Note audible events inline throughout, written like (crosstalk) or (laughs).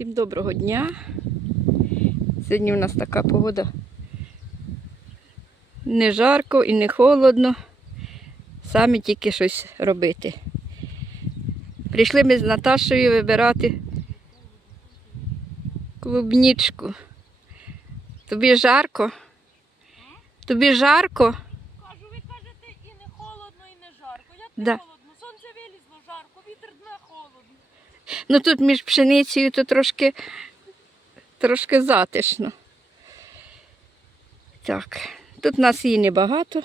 Всім доброго дня. Сьогодні у нас така погода. Не жарко і не холодно. Самі тільки щось робити. Прийшли ми з Наташою вибирати клубнічку. Тобі жарко? Тобі жарко? Кажу, ви кажете, і не холодно, і не жарко. Як Да. холодно? Сонце вилізло, жарко, вітер дме холодно. Ну тут між пшеницею то трошки, трошки затишно. Так, тут нас її небагато.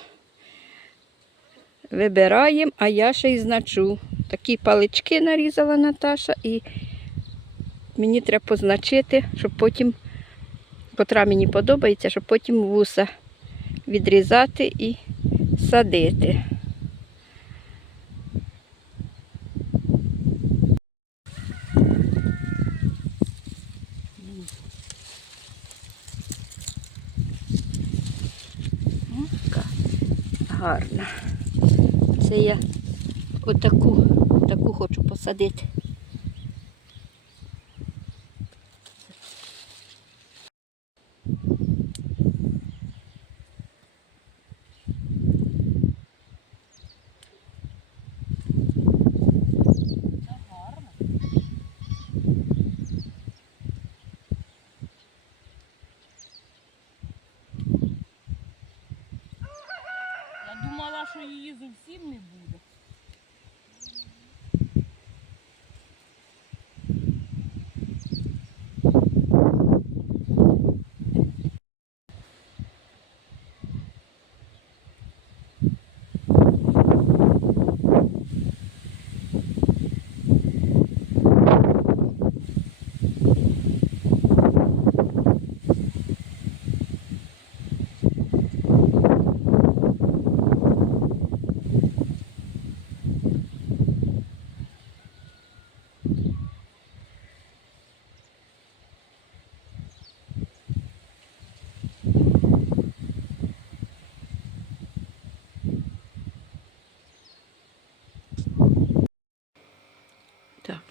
Вибираємо, а я ще й значу. Такі палички нарізала Наташа і мені треба позначити, щоб потім, котра мені подобається, щоб потім вуса відрізати і садити. Така гарна. Це я отаку, таку хочу посадити.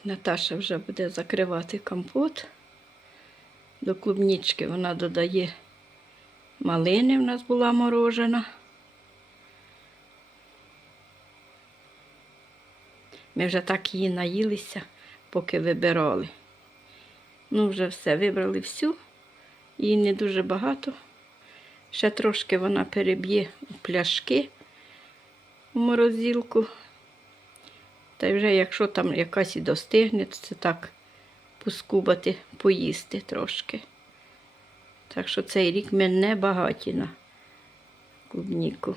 Наташа вже буде закривати компот. До клубнічки вона додає малини, в нас була морожена. Ми вже так її наїлися, поки вибирали. Ну, вже все, вибрали всю, її не дуже багато. Ще трошки вона переб'є пляшки у морозилку. Та й вже якщо там якась і достигне, то це так поскубати, поїсти трошки. Так що цей рік ми не багаті на клубніку.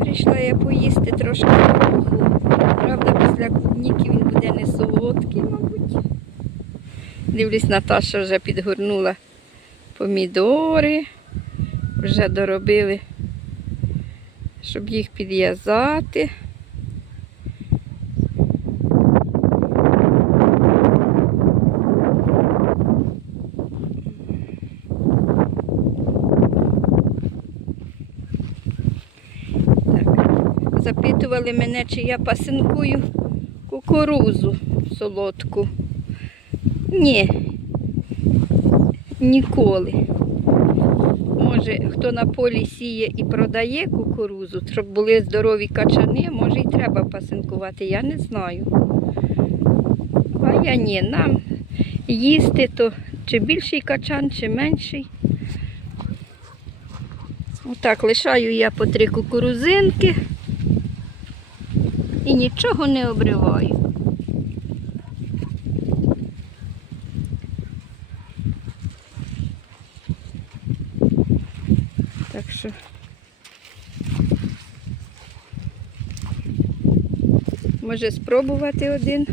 Прийшла я поїсти трошки гороху. Правда, після клубніки він буде не солодкий, мабуть. Дивлюсь, Наташа вже підгорнула помідори вже доробили, щоб їх підв'язати. Запитували мене, чи я пасинкую кукурузу солодку. Ні, ніколи. Може, хто на полі сіє і продає кукурузу, щоб були здорові качани, може і треба пасинкувати, я не знаю. А я ні, нам їсти то чи більший качан, чи менший. Отак лишаю я по три кукурузинки і нічого не обриваю. Так що може спробувати один.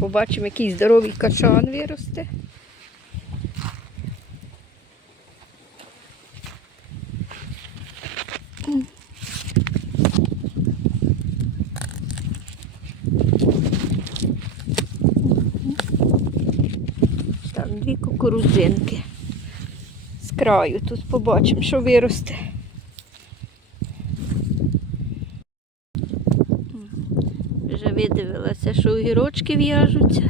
Побачимо, який здоровий качан виросте. Там дві кукурузинки з краю. Тут побачимо, що виросте. Це що огірочки в'яжуться.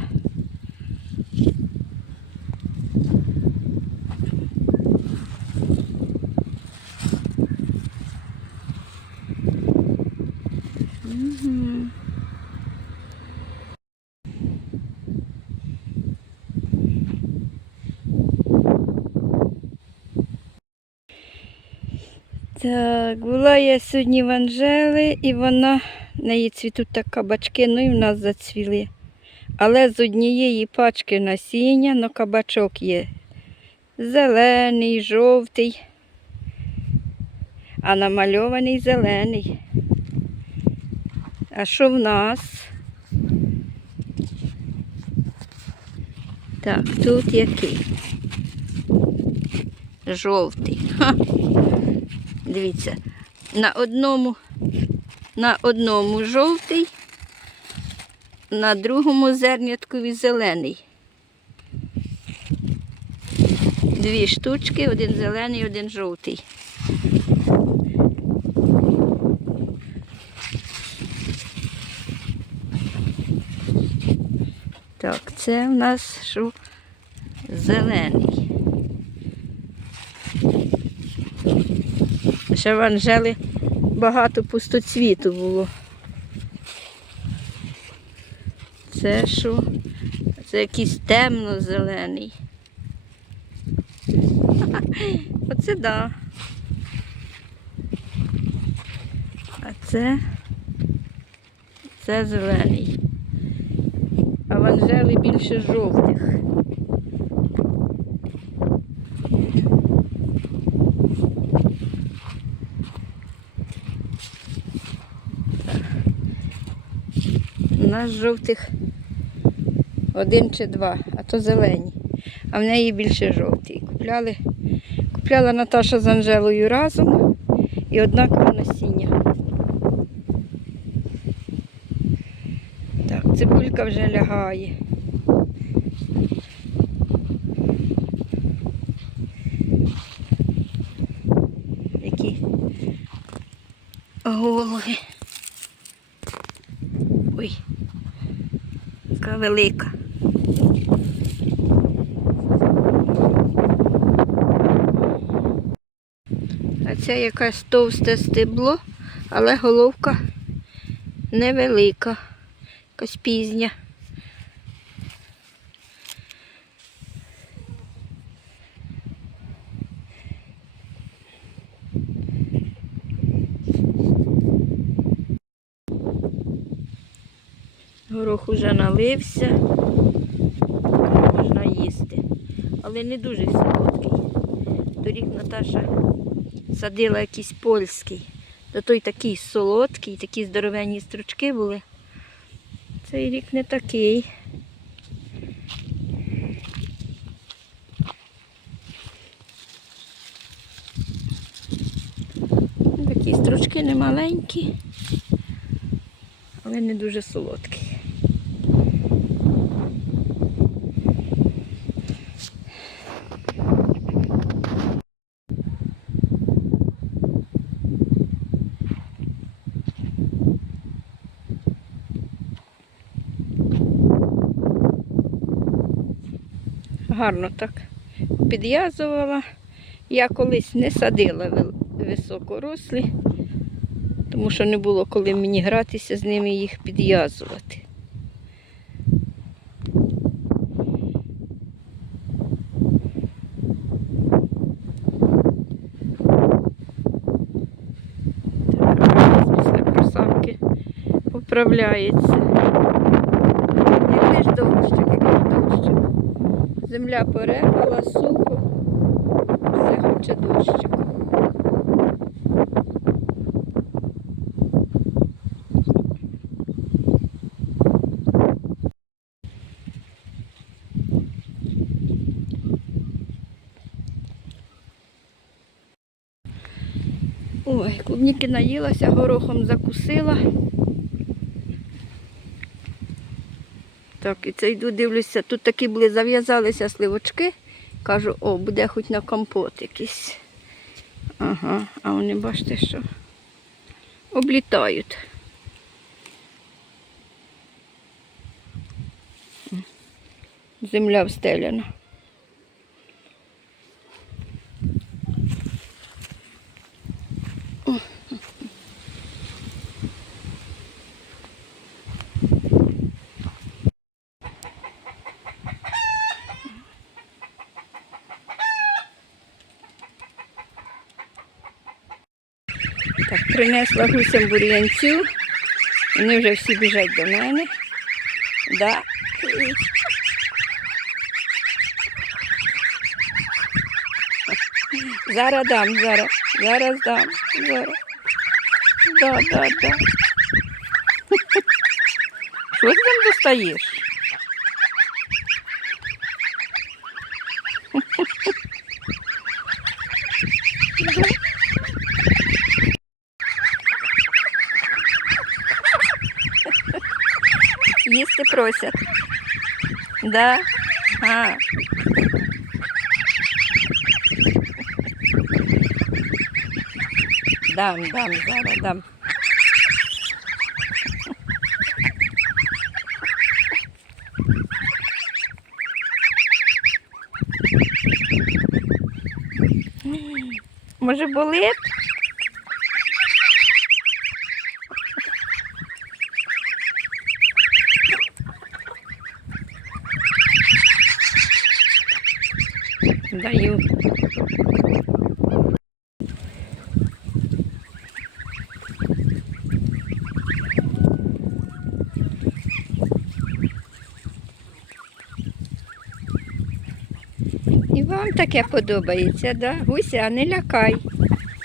Так, була я сьогодні в Анжели, і вона, в неї цвітуть так кабачки, ну і в нас зацвіли. Але з однієї пачки насіння, ну кабачок є зелений, жовтий, а намальований зелений. А що в нас? Так, тут який? Жовтий. Ха. Дивіться, на одному, на одному жовтий, на другому зерняткові зелений. Дві штучки, один зелений, один жовтий. Так, це в нас що зелений. Ще в Анжели багато пустоцвіту було. Це що? Це якийсь темно-зелений. (laughs) Оце да. А це, це зелений. А в Анжели більше жовтих. У нас жовтих один чи два, а то зелені. А в неї більше жовті. Купляли, купляла Наташа з Анжелою разом і однакове насіння. Так, цибулька вже лягає. Які голови. Ой, яка велика. А це якесь товсте стебло, але головка невелика, якась пізня. Горох уже налився, можна їсти. Але не дуже солодкий. Торік Наташа садила якийсь польський. То той такий солодкий, такі здоровенні стручки були. Цей рік не такий. Такі стручки не маленькі, але не дуже солодкі. Гарно так підв'язувала. Я колись не садила високорослі, тому що не було коли мені гратися з ними їх підв'язувати. Після просамки поправляється. Який ж дощик, який ж дощик. Земля порепала, сухо, все хоче дощик. Ой, клубніки наїлася, горохом закусила. Так, і це йду, дивлюся, тут такі були, зав'язалися сливочки. Кажу, о, буде хоч на компот якийсь. Ага, а вони бачите, що облітають. Земля встелена. Так, принесла гусям бур'янцю. Вони вже всі біжать до мене. Да. Зараз дам, зараз, зараз дам, зараз. Да, да, да. (laughs) Що ти там достаєш? Їсти просять. Да? А. Дам, дам, зараз дам. Може болить? Даю. І вам таке подобається, да? Гуся, не лякай.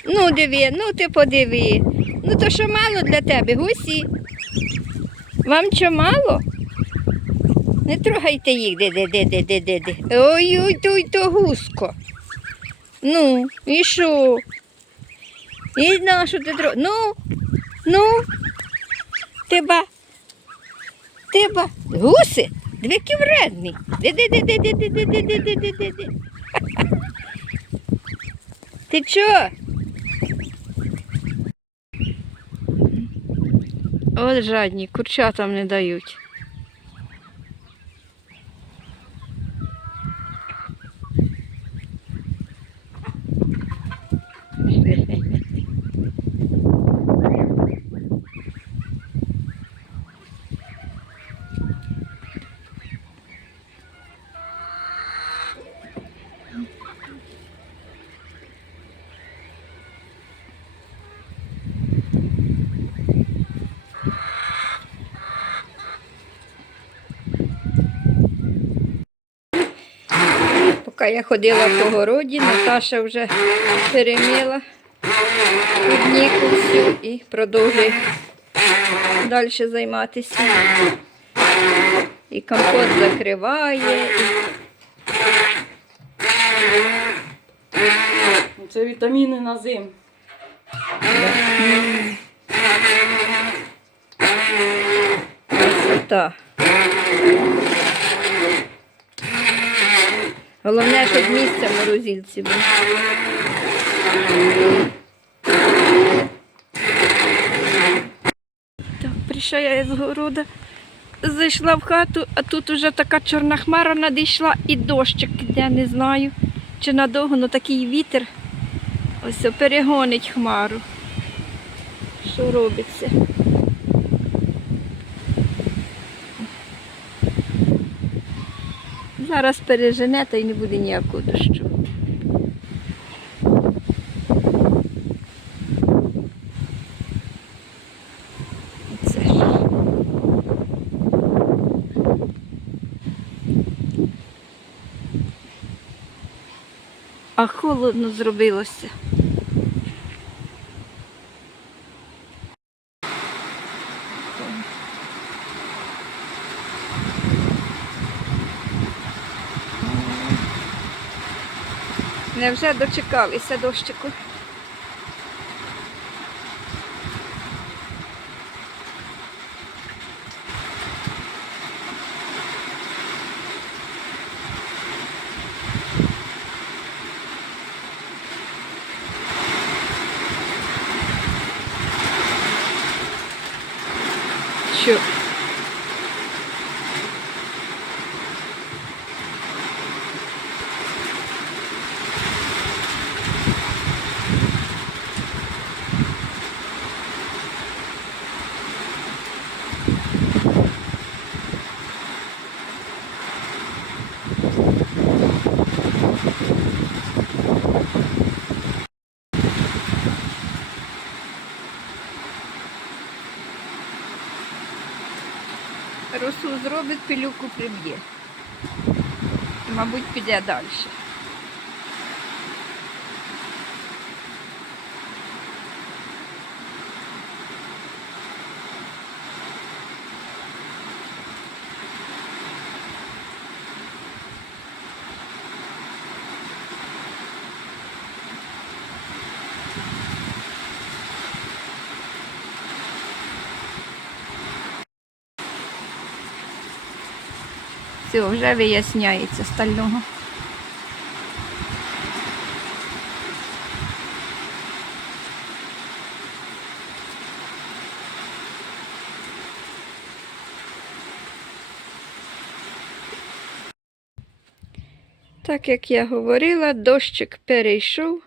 Ну, диви, ну ти подиви. Ну то що мало для тебе, гусі? Вам що мало? Не трогайте їх, де, де, де, де, де, де, де. Ой, ой, той то гуско. Ну, і що? І на що ти тро... Ну, ну, ти ба, ти ба, гуси, дві вредний. Де, де, де, де, де, де, де, де, де, де, де, де, де. Ти чо? От жадні, курчатам не дають. Поки я ходила по городі, Наташа вже перемила клубніку всю і продовжує далі займатися. І компот закриває. Це вітаміни на зиму. Красота. Головне, щоб місця в морозильці було. Так, прийшла я з города, зайшла в хату, а тут уже така чорна хмара надійшла і дощик іде, не знаю. Чи надовго, але такий вітер. Ось перегонить хмару. Що робиться? Зараз пережене та й не буде ніякого дощу. Це ж. А холодно зробилося. Невже дочекалися дощику? Що? Росу пилюку приб'є. Мабуть, піде далі. Все, вже виясняється стального. Так як я говорила, дощик перейшов,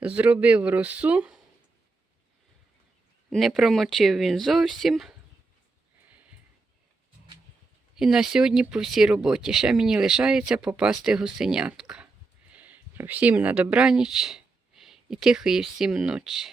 зробив росу, не промочив він зовсім. І на сьогодні по всій роботі. Ще мені лишається попасти гусенятка. Всім на добраніч і тихої всім ночі.